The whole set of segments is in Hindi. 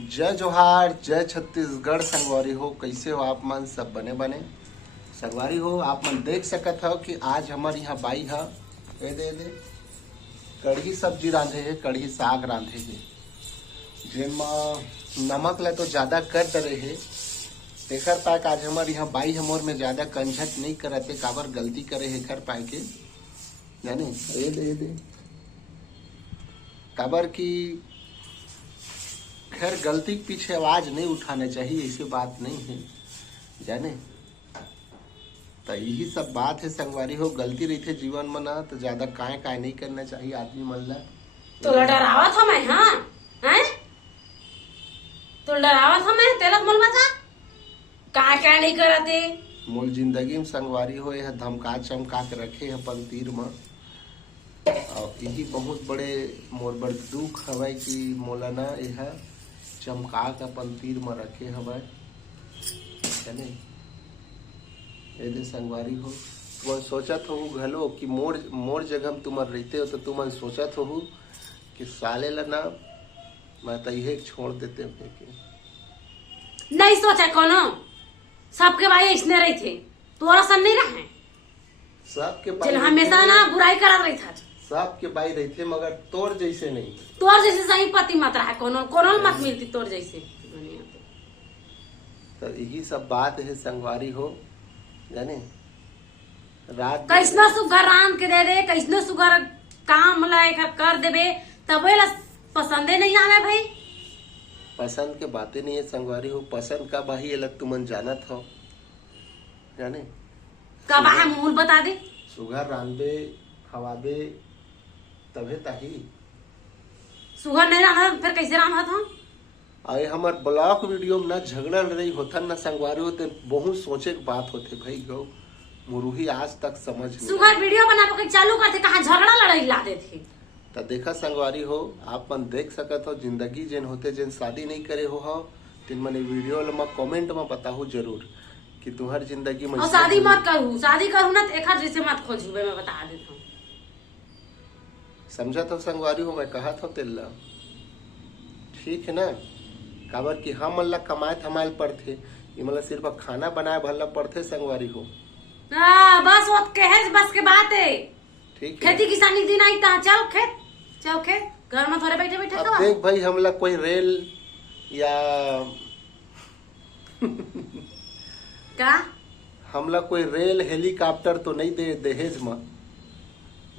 जय जोहार, जय छत्तीसगढ़। संगवारी हो, कैसे हो आप मन? सब बने बने संगवारी हो। आप मन देख सकत हो कि आज हमारे यहाँ बाई है दे कढ़ी सब्जी रांधे है, कढ़ी साग रांधे है, जेमा नमक ला तो ज्यादा कर डरे है। तेखर पाक आज हमारे यहाँ बाई हमोर में ज्यादा कंझट नहीं करते, काबर गलती करे है कर पाए के जाने दे काबर की खैर गलती के पीछे आवाज नहीं उठाना चाहिए, ऐसी बात नहीं है जाने। तो यही सब बात है संगवारी हो। गलती रही थे जीवन में ना तो ज्यादा काय काय नहीं करना चाहिए आदमी मन ला। तो डरावत हो मैं, हाँ हैं? तो डरावत हो मैं, तेरा मोल बचा काय नहीं करते। मोर जिंदगी में संगवारी हो यह धमका चमका के रखे है अपन तीर में, और यही बहुत बड़े मोर बड़ दुख हवे कि मोला ना यह चमका के अपन तीर में रखे हवे जाने। संगवारी हो तुम सोचत हो घलो कि मोर जगह में तुम रहते हो तो तुम सोचत हो कि साले ला ना मैं तो यही छोड़ देते नहीं सोचा कोनो। सबके भाई इसने रही थे, तोरा सन नहीं रहे। सबके चल हमेशा ना बुराई करा रही था। सबके बाई रही थे मगर तोर जैसे नहीं। तोर जैसे सही पति मत रहा, कोनो मत मिलती तोर जैसे। तो यही सब बात है संगवारी हो जाने। रात कैसनो सुगर राम के दे दे, कैसनो सुगर काम ला कर देबे, तबे ला पसंदे नहीं आवे भाई। पसंद के बातें नहीं है संगवारी हो। पसंद का बाही अलग तुमन जानत हो जाने। कब है मूल बता दे। सुगर रांधबे खवाबे तबे ताही। सुगर नहीं रहा फिर कैसे राम था? अरे हमार ब्लॉग वीडियो में ना झगड़ा लड़ाई होता ना संगवारी होते, बहुत सोचे की बात होते भाई गौ मुरुही आज तक समझ नहीं। सुगर वीडियो बना के चालू करते, कहाँ झगड़ा लड़ाई ला देते। तो देखा संगवारी हो, आप मन देख सकत हो जिंदगी जिन होते जिन शादी नहीं करे हो तिन मन वीडियो में कमेंट में बताहू जरूर कि तुम्हारी जिंदगी में शादी मत करू। शादी करू ना तो एक जैसे मत खोजू, मैं बता देता हूँ। समझा तो संगवारी हो, मैं कहा था तेल्ला ठीक है ना। काबर कि हम मन कमाए थमाए पड़थे, ये मतलब सिर्फ खाना बनाए भरना पड़थे संगवारी हो। बस वो बस के बात है। ठीक है, खेती किसानी दिन आई था, चल खेत घर में थोड़े बैठे बैठे। अब देख भाई हमला कोई रेल या का हमला कोई रेल हेलीकॉप्टर तो नहीं दे दहेज में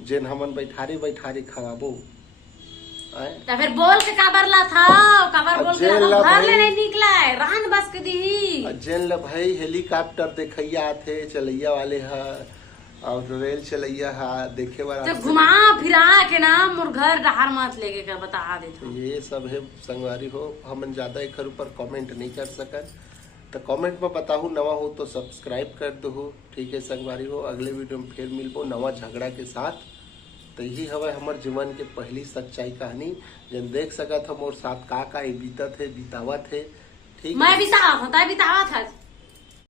जेन हमन बैठारी खवाबो। तो फिर बोल के काबर ला था, काबर बोल के घर ले नहीं निकला है, रहन बस के दी। जेन ला भाई हेलीकॉप्टर देखैया आथे चलैया वाले हा और रेल चलैया हा देखे वाला, तो घुमा फिरा के ना मोर घर डहार मत लेके कर बता देता। ये सब है संगवारी हो। हम ज्यादा एक ऊपर कमेंट नहीं कर सकत, तो कमेंट में बताहू। नवा हो तो सब्सक्राइब कर दो। ठीक है संगवारी हो, अगले वीडियो में फिर मिलबो नवा झगड़ा के साथ। तो यही हवे हमारे जीवन के पहली सच्चाई कहानी, जन देख सकत हम और साथ का बीतत है बीतावत है। ठीक मैं बितावत था